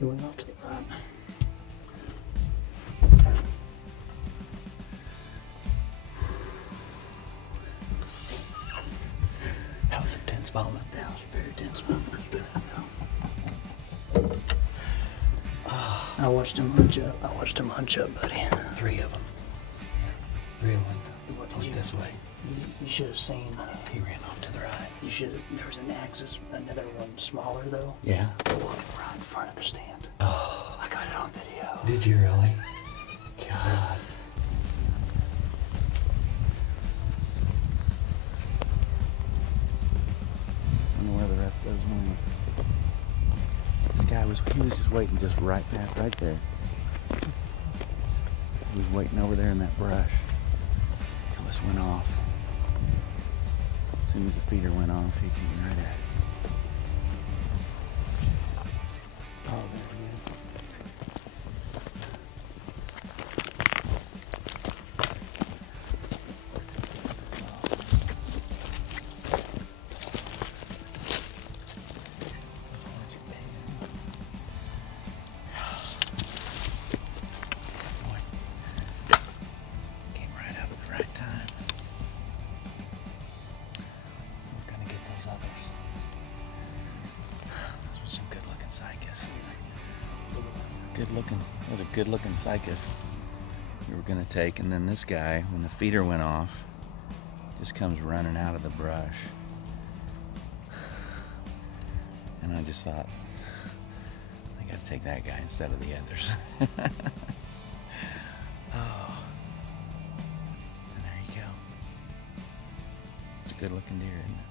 He went off to the right. That was a tense moment. That was a very tense moment. I watched him hunch up. Buddy. 3 of them. Yeah. 3 of them What went did this way. You should have seen. He ran off to the right. You should. There was an axis, another one smaller though. Yeah. The one right in front of the stand. Oh. I got it on video. Did you really? God. I don't know where the rest of those went. This guy was just waiting just right there. He was waiting over there in that brush till this went off. As soon as the feeder went off, he came right at it. Oh, there he is. Came right out at the right time. We're gonna get those others. Those were some good looking cycas. That was a good looking cycas we were gonna take, and then this guy, when the feeder went off, just comes running out of the brush. And I just thought, I gotta take that guy instead of the others. Oh. And there you go. It's a good looking deer, isn't it?